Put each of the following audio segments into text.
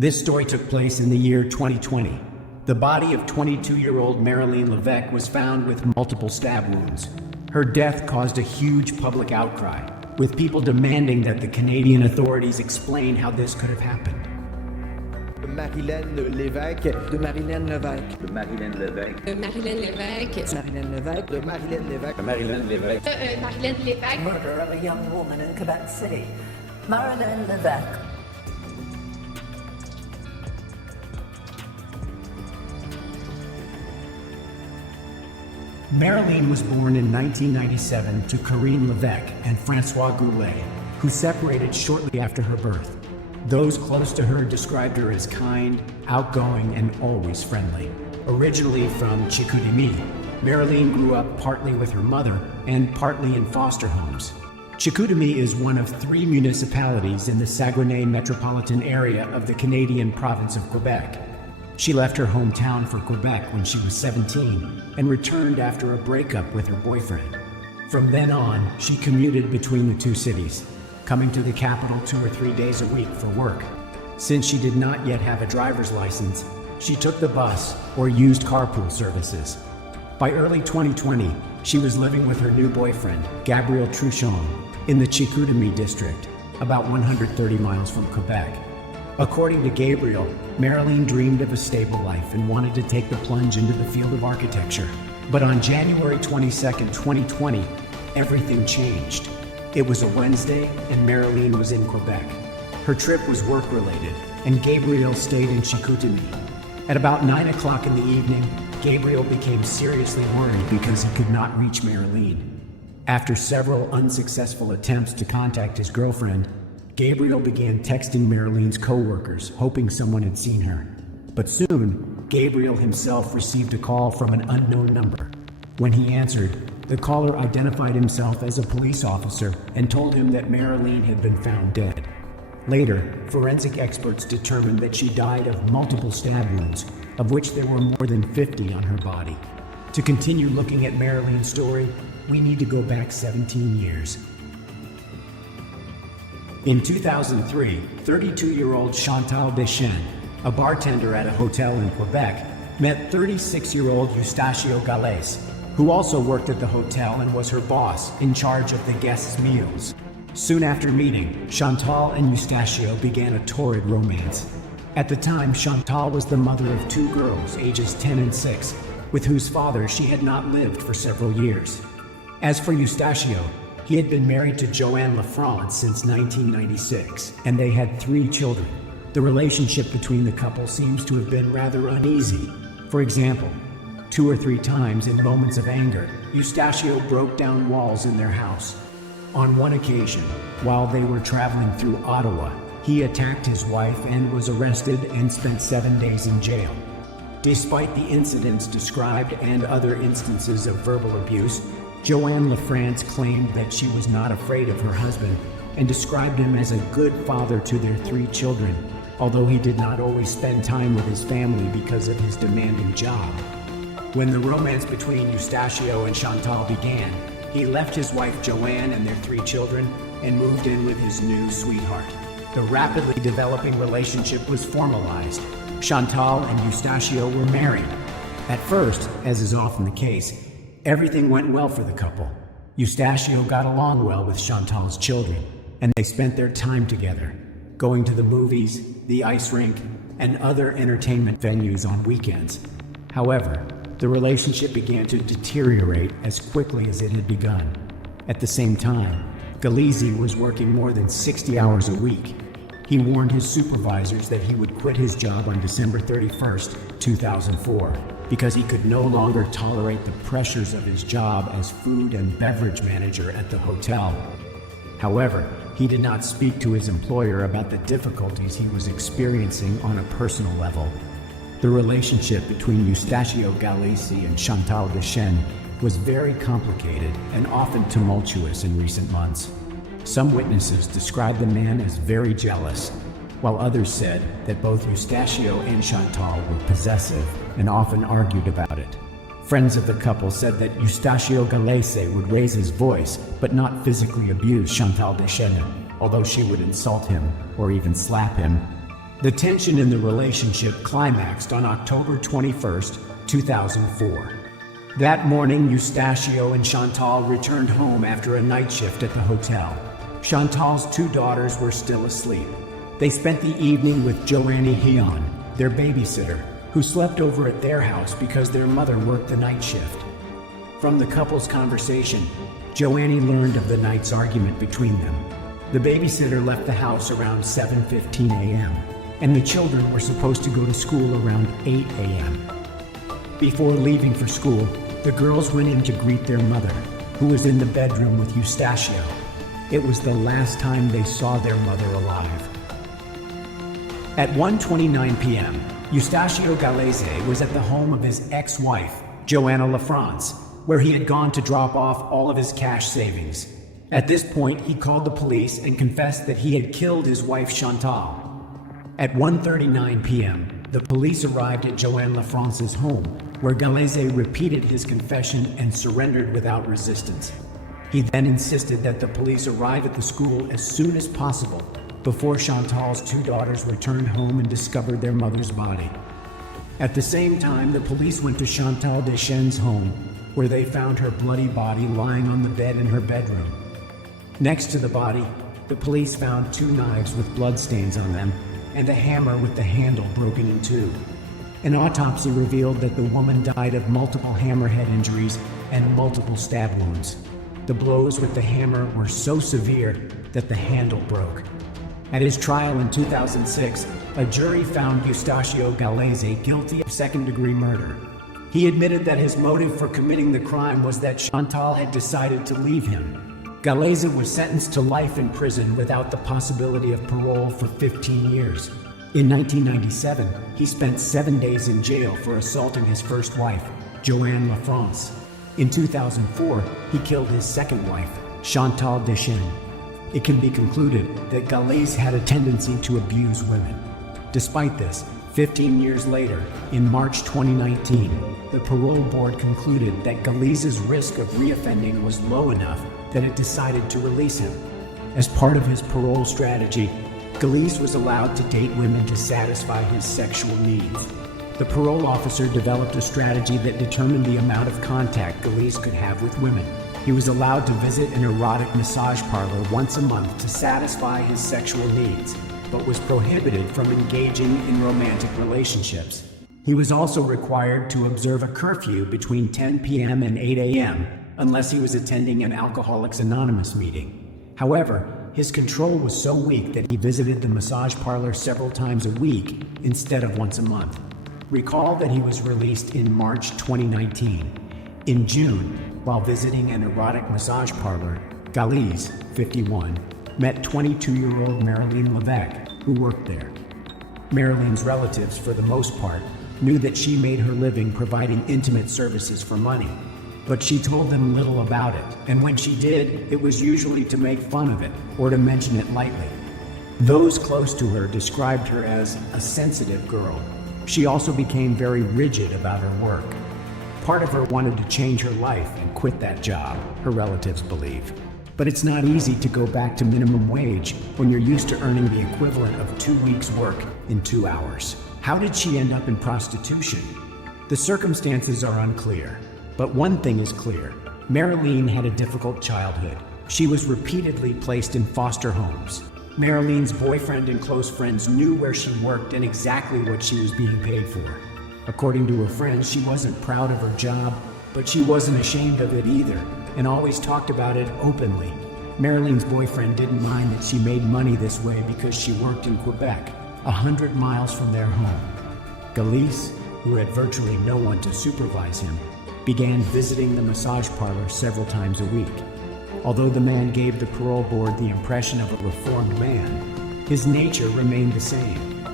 This story took place in the year 2020. The body of 22-year-old Marlene Levesque was found with multiple stab wounds. Her death caused a huge public outcry, with people demanding that the Canadian authorities explain how this could have happened. Marlene Levesque, de Marlene Levesque, de Marlene Levesque, de Marlene Levesque, Marlene Levesque, de Marlene Levesque, de Marlene Levesque, Marlene Levesque. Murder of a young woman in Quebec City, Marlene Levesque. Marlene was born in 1997 to Corinne Levesque and Francois Goulet, who separated shortly after her birth. Those close to her described her as kind, outgoing, and always friendly. Originally from Chicoutimi, Marlene grew up partly with her mother and partly in foster homes. Chicoutimi is one of 3 municipalities in the Saguenay metropolitan area of the Canadian province of Quebec. She left her hometown for Quebec when she was 17 and returned after a breakup with her boyfriend. From then on, she commuted between the 2 cities, coming to the capital 2 or 3 days a week for work. Since she did not yet have a driver's license, she took the bus or used carpool services. By early 2020, she was living with her new boyfriend, Gabriel Truchon, in the Chicoutimi district, about 130 miles from Quebec. According to Gabriel, Marlene dreamed of a stable life and wanted to take the plunge into the field of architecture. But on January 22, 2020, everything changed. It was a Wednesday and Marlene was in Quebec. Her trip was work-related and Gabriel stayed in Chicoutimi. At about 9 o'clock in the evening, Gabriel became seriously worried because he could not reach Marlene. After several unsuccessful attempts to contact his girlfriend, Gabriel began texting Marlene's co-workers, hoping someone had seen her. But soon, Gabriel himself received a call from an unknown number. When he answered, the caller identified himself as a police officer and told him that Marlene had been found dead. Later, forensic experts determined that she died of multiple stab wounds, of which there were more than 50 on her body. To continue looking at Marlene's story, we need to go back 17 years. In 2003, 32-year-old Chantal Deschênes, a bartender at a hotel in Quebec, met 36-year-old Eustachio Galles, who also worked at the hotel and was her boss, in charge of the guests' meals. Soon after meeting, Chantal and Eustachio began a torrid romance. At the time, Chantal was the mother of 2 girls, ages 10 and 6, with whose father she had not lived for several years. As for Eustachio, he had been married to Joanne Lafrance since 1996, and they had 3 children. The relationship between the couple seems to have been rather uneasy. For example, 2 or 3 times in moments of anger, Eustachio broke down walls in their house. On one occasion, while they were traveling through Ottawa, he attacked his wife and was arrested and spent 7 days in jail. Despite the incidents described and other instances of verbal abuse, Joanne Lafrance claimed that she was not afraid of her husband and described him as a good father to their 3 children, although he did not always spend time with his family because of his demanding job. When the romance between Eustachio and Chantal began, he left his wife Joanne and their 3 children and moved in with his new sweetheart. The rapidly developing relationship was formalized. Chantal and Eustachio were married. At first, as is often the case, everything went well for the couple. Eustachio got along well with Chantal's children, and they spent their time together, going to the movies, the ice rink, and other entertainment venues on weekends. However, the relationship began to deteriorate as quickly as it had begun. At the same time, Galizzi was working more than 60 hours a week. He warned his supervisors that he would quit his job on December 31st, 2004, because he could no longer tolerate the pressures of his job as food and beverage manager at the hotel. However, he did not speak to his employer about the difficulties he was experiencing on a personal level. The relationship between Eustachio Galizzi and Chantal Deschênes was very complicated and often tumultuous in recent months. Some witnesses described the man as very jealous, while others said that both Eustachio and Chantal were possessive and often argued about it. Friends of the couple said that Eustachio Galese would raise his voice but not physically abuse Chantal Deschênes, although she would insult him or even slap him. The tension in the relationship climaxed on October 21st, 2004. That morning, Eustachio and Chantal returned home after a night shift at the hotel. Chantal's two daughters were still asleep. They spent the evening with Joannie Heon, their babysitter, who slept over at their house because their mother worked the night shift. From the couple's conversation, Joannie learned of the night's argument between them. The babysitter left the house around 7:15 a.m., and the children were supposed to go to school around 8 a.m. Before leaving for school, the girls went in to greet their mother, who was in the bedroom with Eustachio. It was the last time they saw their mother alive. At 1:29 p.m., Eustachio Gallese was at the home of his ex-wife, Joanna LaFrance, where he had gone to drop off all of his cash savings. At this point, he called the police and confessed that he had killed his wife Chantal. At 1:39 p.m., the police arrived at Joanne LaFrance's home, where Gallese repeated his confession and surrendered without resistance. He then insisted that the police arrive at the school as soon as possible, before Chantal's two daughters returned home and discovered their mother's body. At the same time, the police went to Chantal Deschênes' home, where they found her bloody body lying on the bed in her bedroom. Next to the body, the police found two knives with bloodstains on them and a hammer with the handle broken in two. An autopsy revealed that the woman died of multiple hammerhead injuries and multiple stab wounds. The blows with the hammer were so severe that the handle broke. At his trial in 2006, a jury found Eustachio Gallese guilty of second-degree murder. He admitted that his motive for committing the crime was that Chantal had decided to leave him. Gallese was sentenced to life in prison without the possibility of parole for 15 years. In 1997, he spent 7 days in jail for assaulting his first wife, Joanne LaFrance. In 2004, he killed his second wife, Chantal Deschênes. It can be concluded that Gallese had a tendency to abuse women. Despite this, 15 years later, in March 2019, the parole board concluded that Gallese's risk of reoffending was low enough that it decided to release him. As part of his parole strategy, Gallese was allowed to date women to satisfy his sexual needs. The parole officer developed a strategy that determined the amount of contact Gallese could have with women. He was allowed to visit an erotic massage parlor once a month to satisfy his sexual needs, but was prohibited from engaging in romantic relationships. He was also required to observe a curfew between 10 p.m. and 8 a.m. unless he was attending an Alcoholics Anonymous meeting. However, his control was so weak that he visited the massage parlor several times a week instead of once a month. Recall that he was released in March 2019. In June, while visiting an erotic massage parlor, Gallese, 51, met 22-year-old Marlene Levesque, who worked there. Marylene's relatives, for the most part, knew that she made her living providing intimate services for money, but she told them little about it, and when she did, it was usually to make fun of it or to mention it lightly. Those close to her described her as a sensitive girl. She also became very rigid about her work. Part of her wanted to change her life and quit that job, her relatives believe. But it's not easy to go back to minimum wage when you're used to earning the equivalent of 2 weeks' work in 2 hours. How did she end up in prostitution? The circumstances are unclear, but one thing is clear. Marylee had a difficult childhood. She was repeatedly placed in foster homes. Marylene's boyfriend and close friends knew where she worked and exactly what she was being paid for. According to her friends, she wasn't proud of her job, but she wasn't ashamed of it either, and always talked about it openly. Marylene's boyfriend didn't mind that she made money this way because she worked in Quebec, 100 miles from their home. Gallese, who had virtually no one to supervise him, began visiting the massage parlor several times a week. Although the man gave the parole board the impression of a reformed man, his nature remained the same.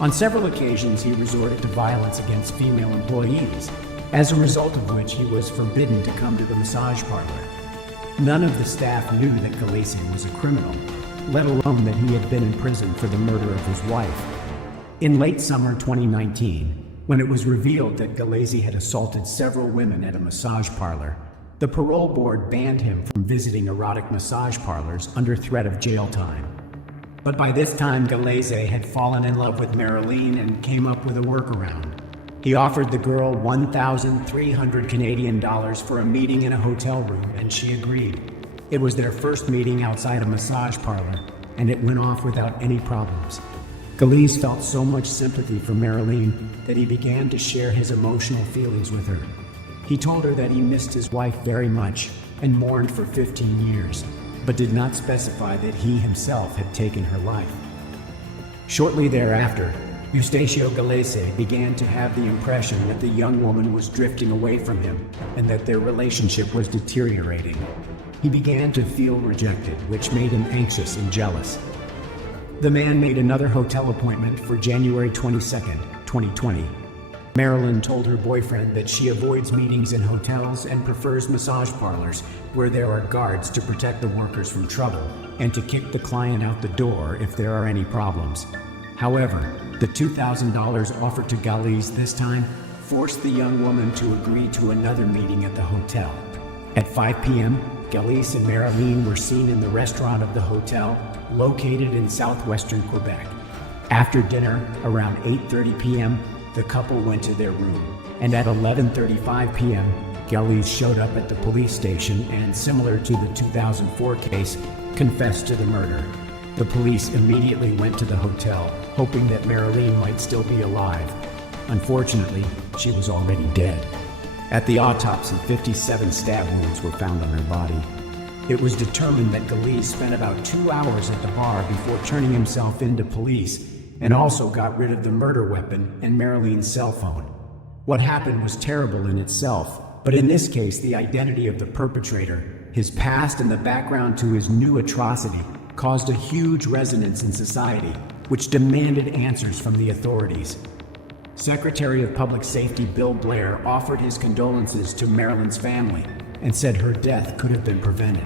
On several occasions, he resorted to violence against female employees, as a result of which he was forbidden to come to the massage parlor. None of the staff knew that Gallese was a criminal, let alone that he had been in prison for the murder of his wife. In late summer 2019, when it was revealed that Gallese had assaulted several women at a massage parlor, the parole board banned him from visiting erotic massage parlors under threat of jail time. But by this time, Galese had fallen in love with Marylee and came up with a workaround. He offered the girl 1,300 Canadian dollars for a meeting in a hotel room, and she agreed. It was their first meeting outside a massage parlor, and it went off without any problems. Galese felt so much sympathy for Marylee that he began to share his emotional feelings with her. He told her that he missed his wife very much and mourned for 15 years, but did not specify that he himself had taken her life. Shortly thereafter, Eustacio Galese began to have the impression that the young woman was drifting away from him and that their relationship was deteriorating. He began to feel rejected, which made him anxious and jealous. The man made another hotel appointment for January 22nd, 2020. Marilyn told her boyfriend that she avoids meetings in hotels and prefers massage parlors where there are guards to protect the workers from trouble and to kick the client out the door if there are any problems. However, the $2,000 offered to Galese this time forced the young woman to agree to another meeting at the hotel. At 5 p.m., Galese and Marylee were seen in the restaurant of the hotel, located in southwestern Quebec. After dinner, around 8:30 p.m., the couple went to their room, and at 11:35 p.m., Galese showed up at the police station and, similar to the 2004 case, confessed to the murder. The police immediately went to the hotel, hoping that Marylee might still be alive. Unfortunately, she was already dead. At the autopsy, 57 stab wounds were found on her body. It was determined that Galese spent about 2 hours at the bar before turning himself in to police, and also got rid of the murder weapon and Marylee's cell phone. What happened was terrible in itself, but in this case, the identity of the perpetrator, his past, and the background to his new atrocity caused a huge resonance in society, which demanded answers from the authorities. Secretary of Public Safety Bill Blair offered his condolences to Marilyn's family and said her death could have been prevented.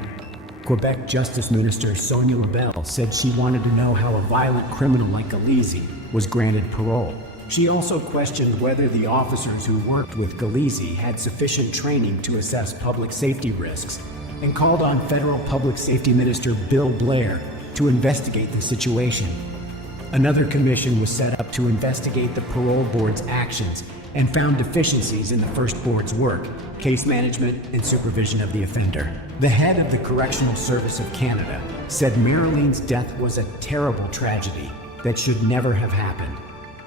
Quebec Justice Minister Sonia Lebel said she wanted to know how a violent criminal like Galese was granted parole. She also questioned whether the officers who worked with Galese had sufficient training to assess public safety risks, and called on Federal Public Safety Minister Bill Blair to investigate the situation. Another commission was set up to investigate the parole board's actions and found deficiencies in the first board's work, case management, and supervision of the offender. The head of the Correctional Service of Canada said Marylee's death was a terrible tragedy that should never have happened.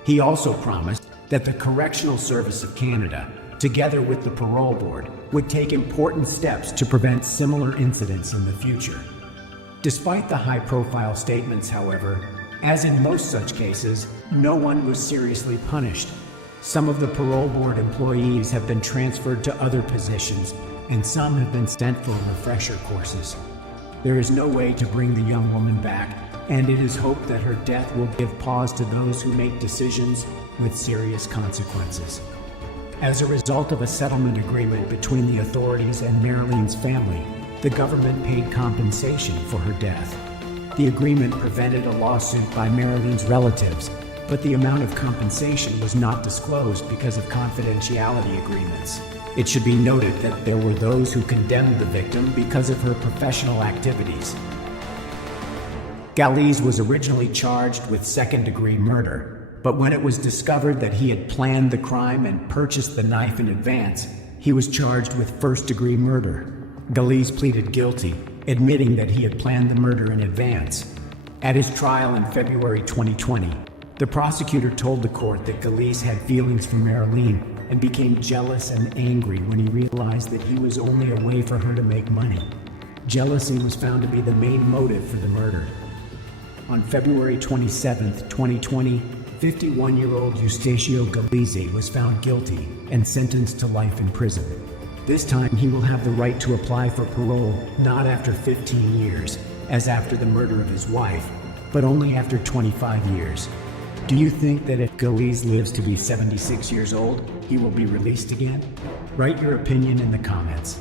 He also promised that the Correctional Service of Canada, together with the parole board, would take important steps to prevent similar incidents in the future. Despite the high-profile statements, however, as in most such cases, no one was seriously punished. Some of the parole board employees have been transferred to other positions, and some have been sent for refresher courses. There is no way to bring the young woman back, and it is hoped that her death will give pause to those who make decisions with serious consequences. As a result of a settlement agreement between the authorities and Marylee's family, the government paid compensation for her death. The agreement prevented a lawsuit by Marylee's relatives, but the amount of compensation was not disclosed because of confidentiality agreements. It should be noted that there were those who condemned the victim because of her professional activities. Galese was originally charged with second-degree murder, but when it was discovered that he had planned the crime and purchased the knife in advance, he was charged with first-degree murder. Galese pleaded guilty, admitting that he had planned the murder in advance. At his trial in February 2020, the prosecutor told the court that Galese had feelings for Marylee and became jealous and angry when he realized that he was only a way for her to make money. Jealousy was found to be the main motive for the murder. On February 27, 2020, 51-year-old Eustacio Galese was found guilty and sentenced to life in prison. This time he will have the right to apply for parole not after 15 years, as after the murder of his wife, but only after 25 years. Do you think that if Galese lives to be 76 years old, he will be released again? Write your opinion in the comments.